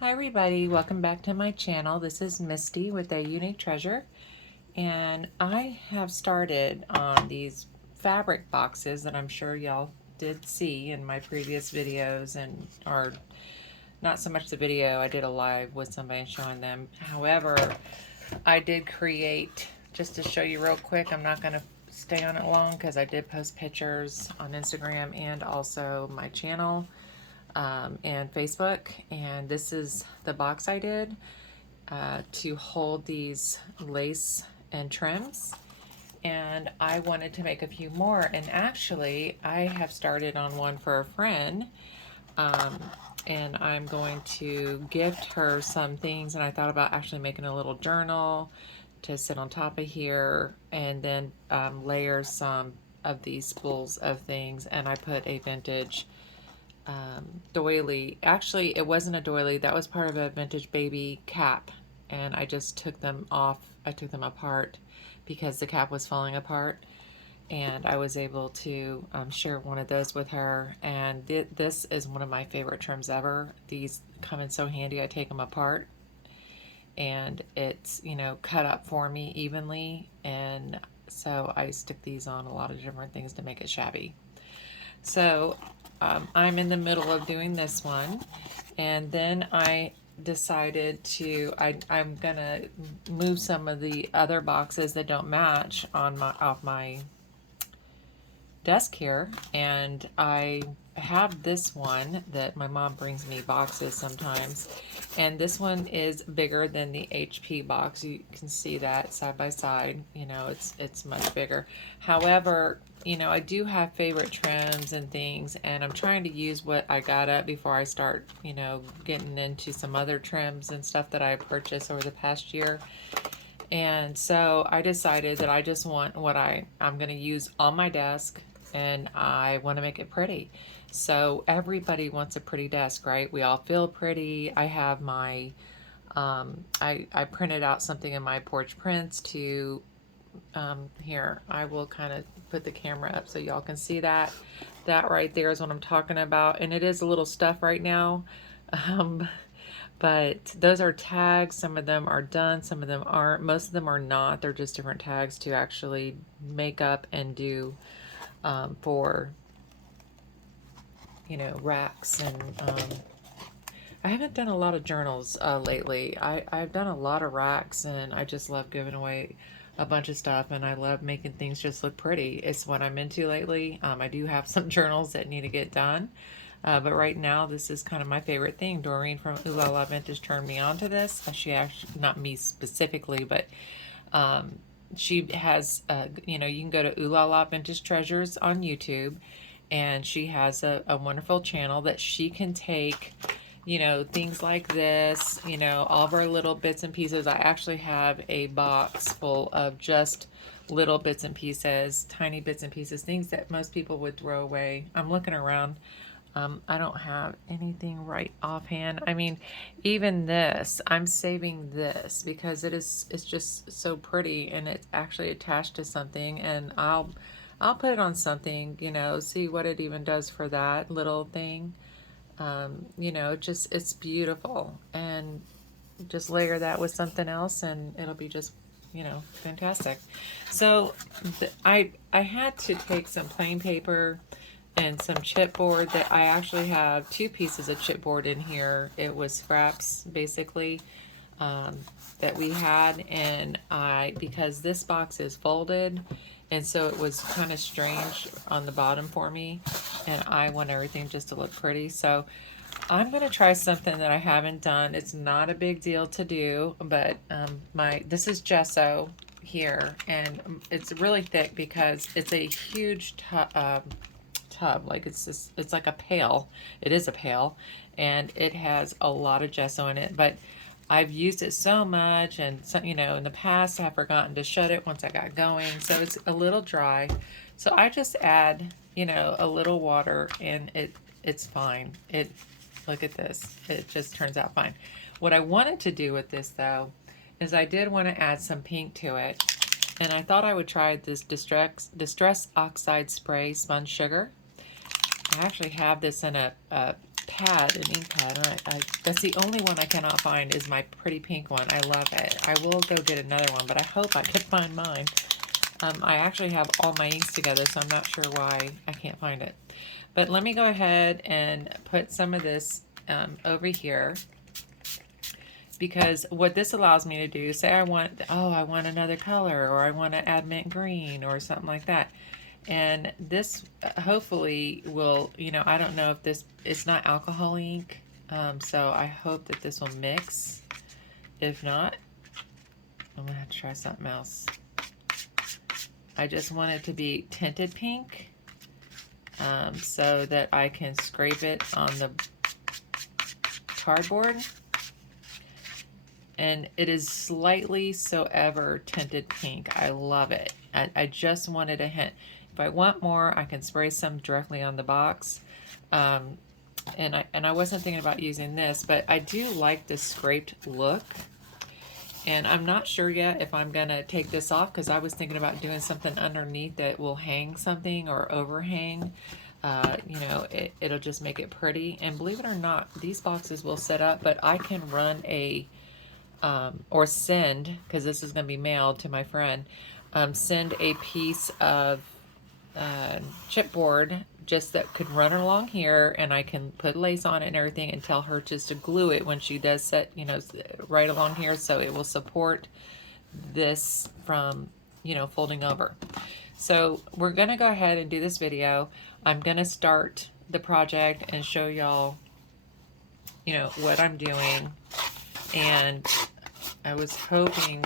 Hi everybody, welcome back to my channel. This is Misty with a Unique Treasure, and I have started on these fabric boxes that I'm sure y'all did see in my previous videos, and or not so much the video, I did a live with somebody showing them. However, I did create, just to show you real quick, I'm not going to stay on it long because I did post pictures on Instagram and also my channel and Facebook, and this is the box I did to hold these lace and trims, and I wanted to make a few more, and actually I have started on one for a friend, and I'm going to gift her some things, and I thought about actually making a little journal to sit on top of here, and then layer some of these spools of things, and I put a vintage doily. Actually, it wasn't a doily. That was part of a vintage baby cap, and I just took them off. I took them apart because the cap was falling apart, and I was able to share one of those with her. And this is one of my favorite trims ever. These come in so handy. I take them apart, and it's, you know, cut up for me evenly, and so I stick these on a lot of different things to make it shabby. So I'm in the middle of doing this one, and then I decided to, I'm gonna move some of the other boxes that don't match on my off my desk here, and I have this one that my mom brings me boxes sometimes, and this one is bigger than the HP box. You can see that side by side, you know, it's much bigger. However, you know, I do have favorite trims and things, and I'm trying to use what I got up before I start, you know, getting into some other trims and stuff that I purchased over the past year. And so I decided that I just want what I'm going to use on my desk, and I want to make it pretty. So everybody wants a pretty desk, right? We all feel pretty. I have my, I printed out something in my porch prints to, here, I will kind of put the camera up so y'all can see that. That right there is what I'm talking about. And it is a little stuff right now. Um, but those are tags. Some of them are done, some of them aren't. Most of them are not. They're just different tags to actually make up and do for, you know, racks. And I haven't done a lot of journals lately. I've done a lot of racks, and I just love giving away a bunch of stuff, and I love making things just look pretty. It's what I'm into lately. I do have some journals that need to get done. But right now, this is kind of my favorite thing. Doreen from Ohh LaLa Vintage turned me on to this. She actually, not me specifically, but she has, you know, you can go to Ohh LaLa Vintage Treasures on YouTube, and she has a wonderful channel that she can take, you know, things like this, you know, all of our little bits and pieces. I actually have a box full of just little bits and pieces, tiny bits and pieces, things that most people would throw away. I'm looking around. I don't have anything right offhand. I mean, even this, I'm saving this because it's just so pretty, and it's actually attached to something, and I'll put it on something, you know, see what it even does for that little thing. You know, just, it's beautiful, and just layer that with something else and it'll be just, you know, fantastic. So I had to take some plain paper and some chipboard. That I actually have two pieces of chipboard in here. It was scraps basically that we had, and because this box is folded, and so it was kind of strange on the bottom for me, and I want everything just to look pretty. So I'm going to try something that I haven't done. It's not a big deal to do, but this is gesso here, and it's really thick because it's a huge tub. Like, it's like a pail. It is a pail, and it has a lot of gesso in it, but I've used it so much, and so, you know, in the past I've forgotten to shut it once I got going, so it's a little dry. So I just add, you know, a little water, and it's fine. Look at this. It just turns out fine. What I wanted to do with this, though, is I did want to add some pink to it, and I thought I would try this Distress Oxide Spray Sponge Sugar. I actually have this in a pad, an ink pad. That's the only one I cannot find is my pretty pink one. I love it. I will go get another one, but I hope I can find mine. I actually have all my inks together, so I'm not sure why I can't find it. But let me go ahead and put some of this over here, because what this allows me to do, say I want, oh, I want another color, or I want to add mint green or something like that. And this hopefully will, you know, I don't know if this, it's not alcohol ink, so I hope that this will mix. If not, I'm gonna have to try something else. I just want it to be tinted pink, so that I can scrape it on the cardboard. And it is slightly so ever tinted pink. I love it. I just wanted a hint. If I want more, I can spray some directly on the box. And I wasn't thinking about using this, but I do like the scraped look. And I'm not sure yet if I'm gonna take this off, because I was thinking about doing something underneath that will hang something or overhang. You know, it'll just make it pretty. And believe it or not, these boxes will set up, but I can run a or send, because this is going to be mailed to my friend, send a piece of chipboard just that could run along here, and I can put lace on it and everything, and tell her just to glue it when she does set, you know, right along here, so it will support this from, you know, folding over. So we're going to go ahead and do this video. I'm going to start the project and show y'all, you know, what I'm doing. And I was hoping,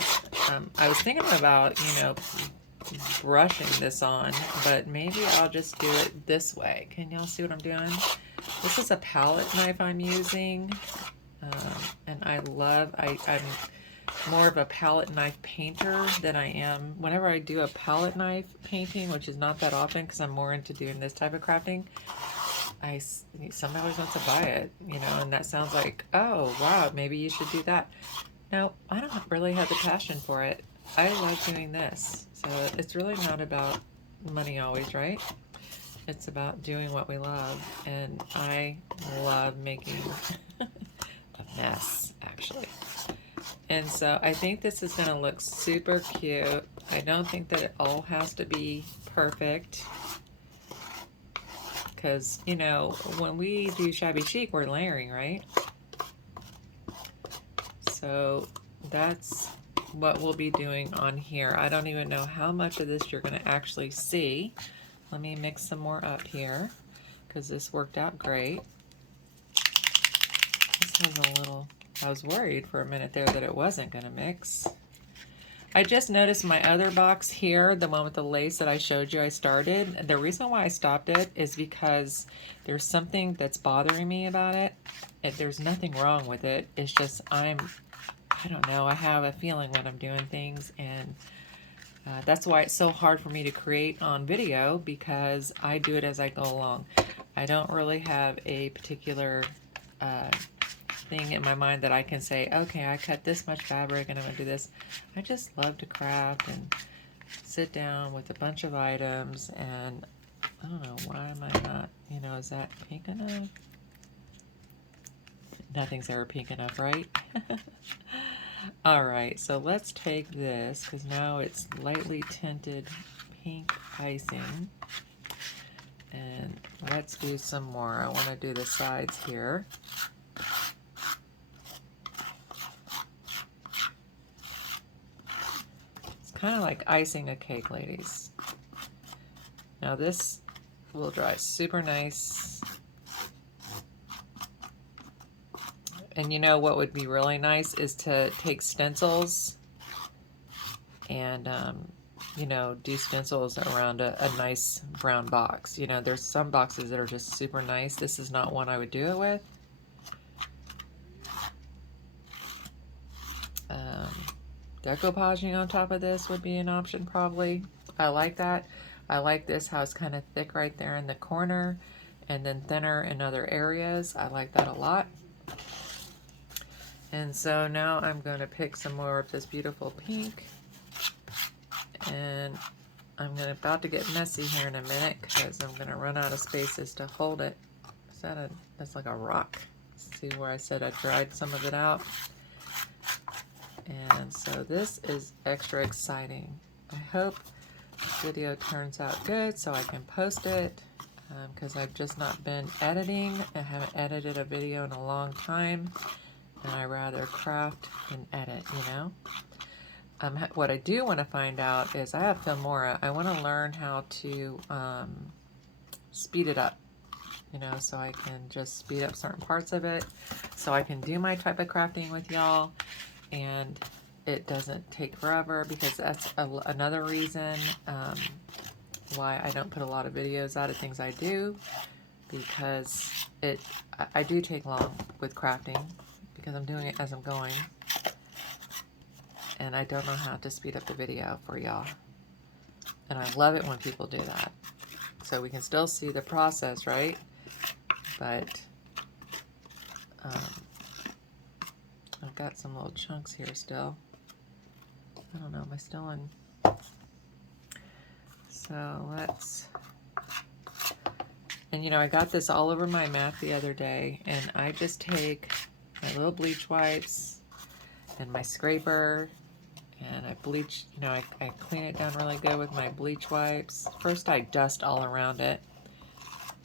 I was thinking about, you know, brushing this on, but maybe I'll just do it this way. Can y'all see what I'm doing? This is a palette knife I'm using, and I love, I'm more of a palette knife painter than I am. Whenever I do a palette knife painting, which is not that often because I'm more into doing this type of crafting, somebody always wants to buy it, you know, and that sounds like, oh, wow, maybe you should do that. No, I don't really have the passion for it. I love doing this. So it's really not about money always, right? It's about doing what we love. And I love making a mess, actually. And so I think this is going to look super cute. I don't think that it all has to be perfect, because, you know, when we do shabby chic, we're layering, right? So that's what we'll be doing on here. I don't even know how much of this you're going to actually see. Let me mix some more up here, because this worked out great. This has a little, I was worried for a minute there that it wasn't going to mix. I just noticed my other box here, the one with the lace that I showed you I started. The reason why I stopped it is because there's something that's bothering me about it. There's nothing wrong with it. It's just I don't know, I have a feeling when I'm doing things, and that's why it's so hard for me to create on video, because I do it as I go along. I don't really have a particular thing in my mind that I can say, okay, I cut this much fabric and I'm gonna do this. I just love to craft and sit down with a bunch of items, and I don't know, why am I not, you know, is that pink enough? Nothing's ever pink enough, right? All right, so let's take this, because now it's lightly tinted pink icing, and let's do some more. I want to do the sides here. It's kind of like icing a cake, ladies. Now this will dry super nice. And you know what would be really nice is to take stencils and, you know, do stencils around a nice brown box. You know, there's some boxes that are just super nice. This is not one I would do it with. Decoupaging on top of this would be an option probably. I like that. I like this, how it's kind of thick right there in the corner and then thinner in other areas. I like that a lot. And so now I'm going to pick some more of this beautiful pink, and I'm about to get messy here in a minute because I'm going to run out of spaces to hold it. that that's like a rock. See where I said I dried some of it out? And so this is extra exciting. I hope the video turns out good so I can post it, because I've just not been editing. I haven't edited a video in a long time, and I rather craft than edit, you know? What I do want to find out is I have Filmora. I want to learn how to speed it up, you know, so I can just speed up certain parts of it so I can do my type of crafting with y'all and it doesn't take forever, because that's another reason why I don't put a lot of videos out of things I do, because I do take long with crafting because I'm doing it as I'm going, and I don't know how to speed up the video for y'all. And I love it when people do that, so we can still see the process, right? But I've got some little chunks here still. I don't know, am I still in? So let's, and you know, I got this all over my mat the other day, and I just take my little bleach wipes and my scraper, and I bleach, you know, I clean it down really good with my bleach wipes. First I dust all around it,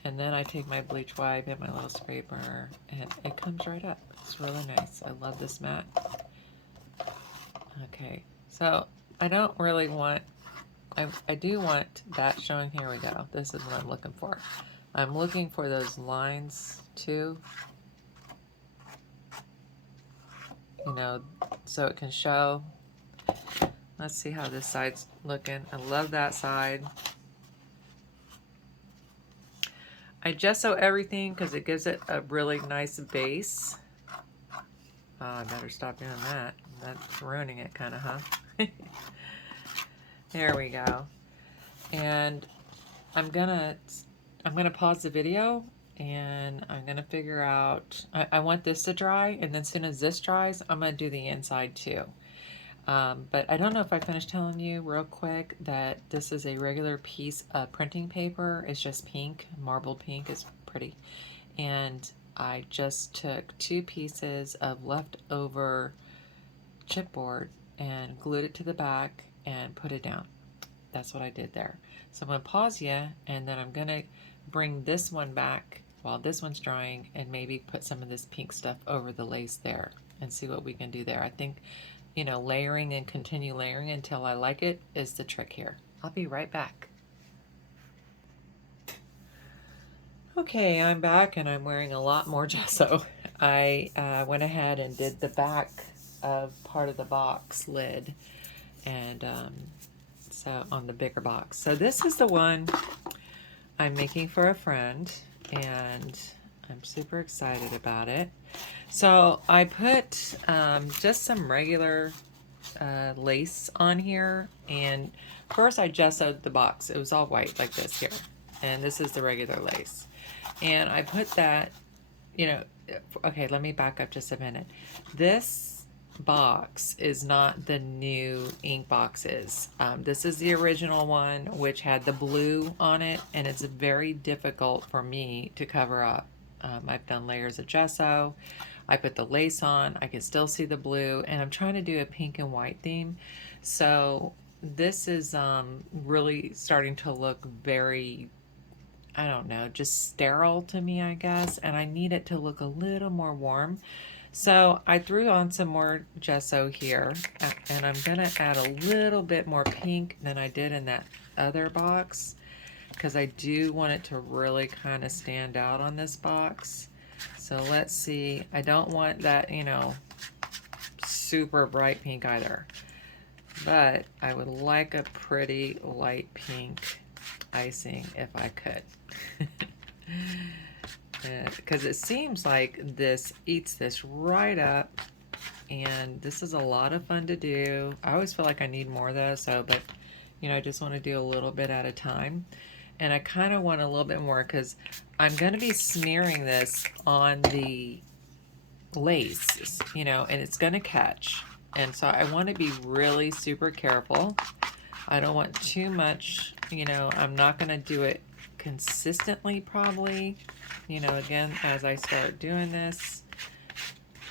and then I take my bleach wipe and my little scraper, and it comes right up. It's really nice. I love this mat. Okay, so I don't really want, I do want that showing. Here we go. This is what I'm looking for. I'm looking for those lines too, you know, so it can show. Let's see how this side's looking. I love that side. I gesso everything because it gives it a really nice base. Oh, I better stop doing that. That's ruining it kind of, huh? There we go. And I'm gonna pause the video, and I'm gonna figure out, I want this to dry, and then as soon as this dries, I'm gonna do the inside too. But I don't know if I finished telling you real quick that this is a regular piece of printing paper. It's just pink, marbled pink. It's pretty. And I just took 2 pieces of leftover chipboard and glued it to the back and put it down. That's what I did there. So I'm going to pause you, and then I'm going to bring this one back while this one's drying and maybe put some of this pink stuff over the lace there and see what we can do there. I think, you know, layering and continue layering until I like it is the trick here. I'll be right back. Okay, I'm back, and I'm wearing a lot more gesso. I went ahead and did the back of part of the box lid, and so on the bigger box. So this is the one I'm making for a friend, and I'm super excited about it. So I put just some regular lace on here, and first I gessoed the box. It was all white like this here, and this is the regular lace. And I put that, you know, okay, let me back up just a minute. This box is not the new ink boxes. This is the original one, which had the blue on it, and it's very difficult for me to cover up. I've done layers of gesso. I put the lace on. I can still see the blue, and I'm trying to do a pink and white theme. So this is really starting to look very, I don't know, just sterile to me, I guess, and I need it to look a little more warm. So I threw on some more gesso here, and I'm gonna add a little bit more pink than I did in that other box, because I do want it to really kind of stand out on this box. So let's see, I don't want that, you know, super bright pink either, but I would like a pretty light pink icing if I could. Because it seems like this eats this right up, and this is a lot of fun to do. I always feel like I need more though, so, but you know, I just want to do a little bit at a time, and I kind of want a little bit more because I'm going to be smearing this on the lace, you know, and it's going to catch, and so I want to be really super careful. I don't want too much, you know, I'm not going to do it consistently probably. You know, again, as I start doing this,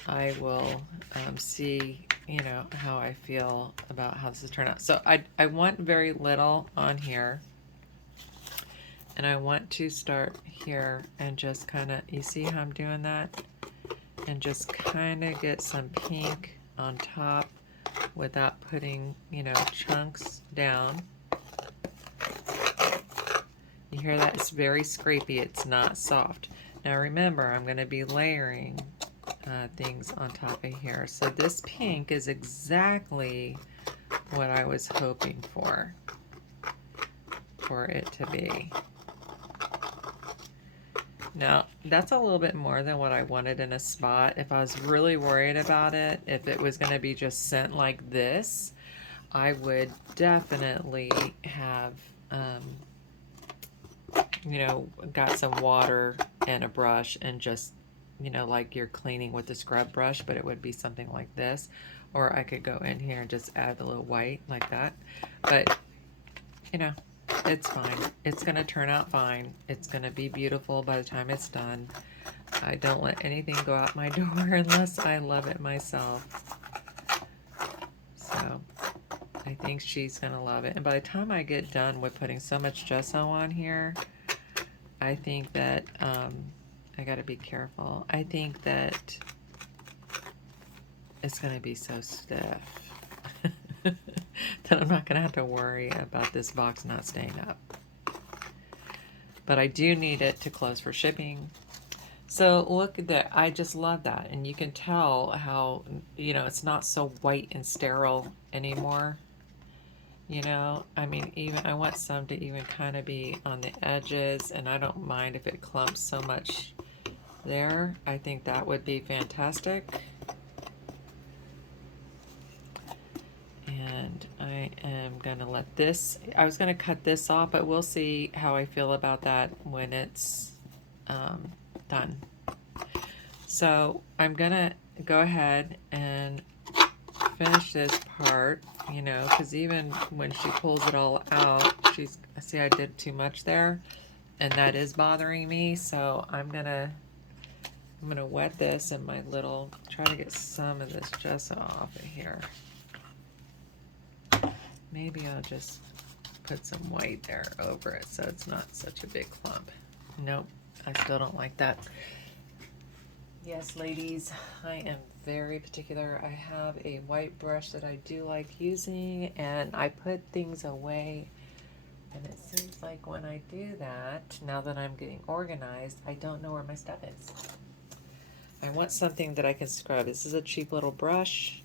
I will see, you know, how I feel about how this has turned out. So I want very little on here. And I want to start here and just kind of, you see how I'm doing that? And just kind of get some pink on top without putting, you know, chunks down. You hear that? It's very scrapey. It's not soft. Now remember, I'm going to be layering things on top of here. So this pink is exactly what I was hoping for it to be. Now, that's a little bit more than what I wanted in a spot. If I was really worried about it, if it was going to be just sent like this, I would definitely have, you know, got some water and a brush and just, you know, like you're cleaning with the scrub brush, but it would be something like this. Or I could go in here and just add a little white like that. But, you know, it's fine. It's going to turn out fine. It's going to be beautiful by the time it's done. I don't let anything go out my door unless I love it myself. So I think she's going to love it. And by the time I get done with putting so much gesso on here, I think that, I got to be careful. I think that it's going to be so stiff that I'm not going to have to worry about this box not staying up. But I do need it to close for shipping. So look at that. I just love that. And you can tell how, you know, it's not so white and sterile anymore. You know, I mean, even I want some to even kind of be on the edges, and I don't mind if it clumps so much there. I think that would be fantastic. And I am going to let this, I was going to cut this off, but we'll see how I feel about that when it's done. So I'm going to go ahead and finish this part, you know, because even when she pulls it all out, see, I did too much there, and that is bothering me. So I'm gonna wet this in my little, try to get some of this gesso off of here. Maybe I'll just put some white there over it so it's not such a big clump. Nope, I still don't like that. Yes, ladies, I am very particular. I have a white brush that I do like using, and I put things away, and it seems like when I do that, now that I'm getting organized, I don't know where my stuff is. I want something that I can scrub. This is a cheap little brush.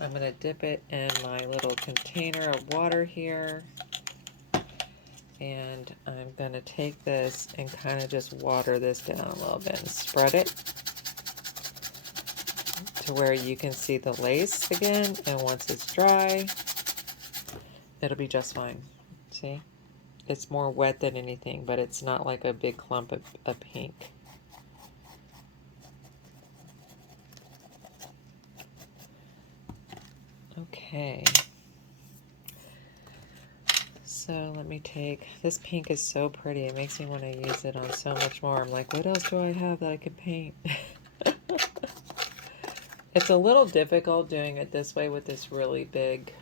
I'm going to dip it in my little container of water here, and I'm going to take this and kind of just water this down a little bit and spread it to where you can see the lace again, and once it's dry, it'll be just fine. See? It's more wet than anything, but it's not like a big clump of pink. Okay. So let me take, this pink is so pretty. It makes me want to use it on so much more. I'm like, what else do I have that I could paint? It's a little difficult doing it this way with this really big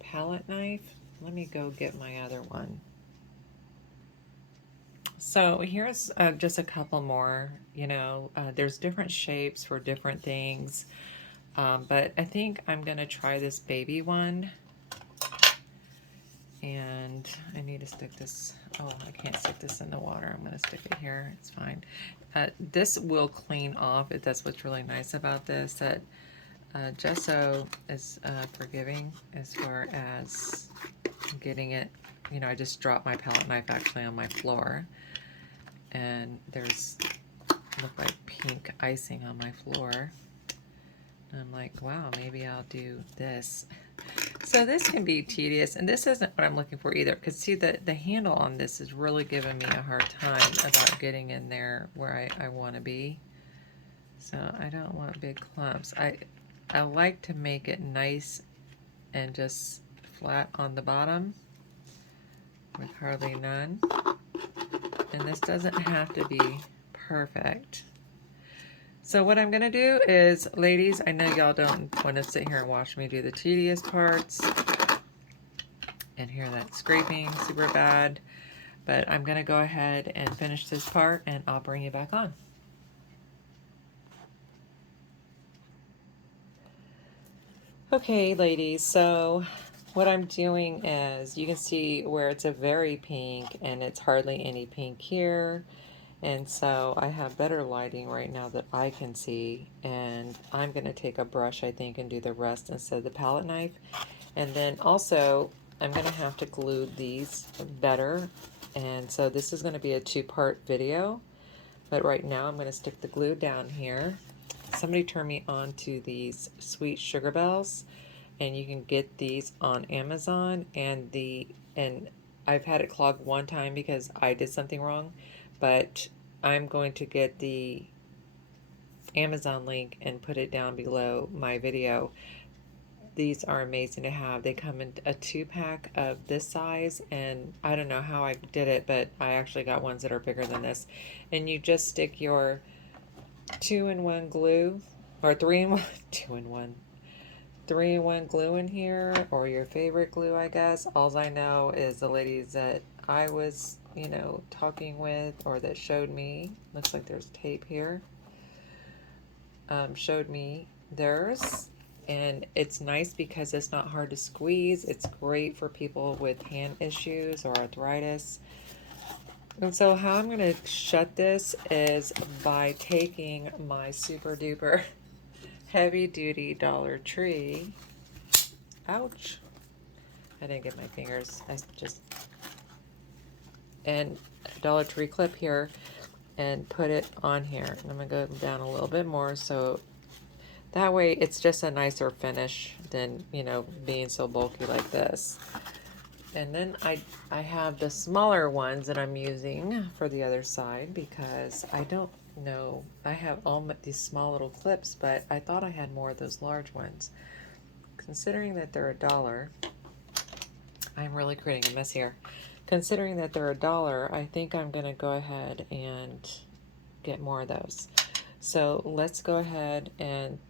palette knife. Let me go get my other one. So here's just a couple more, you know, there's different shapes for different things, but I think I'm going to try this baby one. And I need to stick this, oh, I can't stick this in the water. I'm going to stick it here. It's fine. This will clean off. That's what's really nice about this, that gesso is forgiving as far as getting it. You know, I just dropped my palette knife actually on my floor, and there's, look like pink icing on my floor. And I'm like, wow, maybe I'll do this. So this can be tedious, and this isn't what I'm looking for either, because see, the handle on this is really giving me a hard time about getting in there where I want to be. So I don't want big clumps. I like to make it nice and just flat on the bottom, with hardly none. And this doesn't have to be perfect. So what I'm gonna do is, ladies, I know y'all don't want to sit here and watch me do the tedious parts and hear that scraping super bad, but I'm gonna go ahead and finish this part and I'll bring you back on. Okay, ladies, so what I'm doing is, you can see where it's a very pink and it's hardly any pink here. And so I have better lighting right now that I can see, and I'm going to take a brush, I think, and do the rest instead of the palette knife. And then also I'm going to have to glue these better, and so this is going to be a two-part video, but right now I'm going to stick the glue down here. Somebody turned me on to these sweet sugar bells, and you can get these on Amazon, and I've had it clog one time because I did something wrong, but I'm going to get the Amazon link and put it down below my video. These are amazing to have. They come in a 2-pack of this size, and I don't know how I did it, but I actually got ones that are bigger than this. And you just stick your 2-in-1 glue, or 3-in-1, 2-in-1, 3-in-1 glue in here, or your favorite glue, I guess. All I know is the ladies that I was, you know, talking with, or that showed me, looks like there's tape here, showed me theirs. And it's nice because it's not hard to squeeze. It's great for people with hand issues or arthritis. And so how I'm going to shut this is by taking my super duper heavy duty Dollar Tree, ouch, I didn't get my fingers, and Dollar Tree clip here, and put it on here. And I'm going to go down a little bit more, so that way it's just a nicer finish than, you know, being so bulky like this. And then I have the smaller ones that I'm using for the other side, because I don't know, I have all these small little clips, but I thought I had more of those large ones. Considering that they're $1, I'm really creating a mess here. Considering that they're $1, I think I'm going to go ahead and get more of those. So let's go ahead, and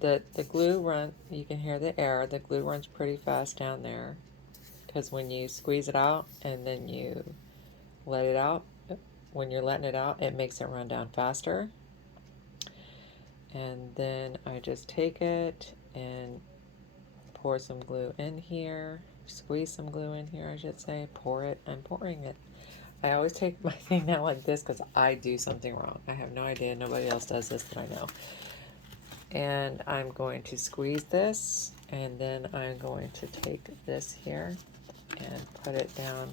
the glue run, you can hear the air, the glue runs pretty fast down there, because when you squeeze it out and then you let it out, when you're letting it out, it makes it run down faster. And then I just take it and pour some glue in here, squeeze some glue in here, I should say, pour it, I'm pouring it. I always take my thing out like this because I do something wrong. I have no idea, nobody else does this that I know. And I'm going to squeeze this, and then I'm going to take this here and put it down.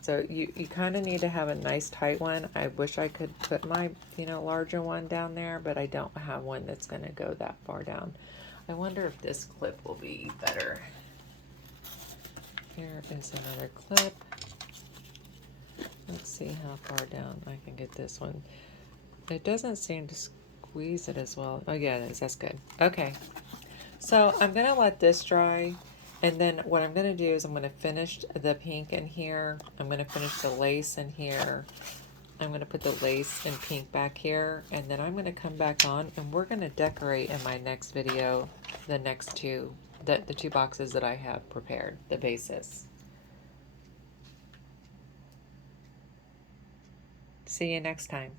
So you kind of need to have a nice tight one. I wish I could put my, you know, larger one down there, but I don't have one that's going to go that far down. I wonder if this clip will be better. Here is another clip. Let's see how far down I can get this one. It doesn't seem to squeeze it as well. Oh yeah, it is. That's good. Okay. So I'm going to let this dry. And then what I'm going to do is I'm going to finish the pink in here. I'm going to finish the lace in here. I'm going to put the lace and pink back here. And then I'm going to come back on, and we're going to decorate in my next video the next two, the two boxes that I have prepared, the bases. See you next time.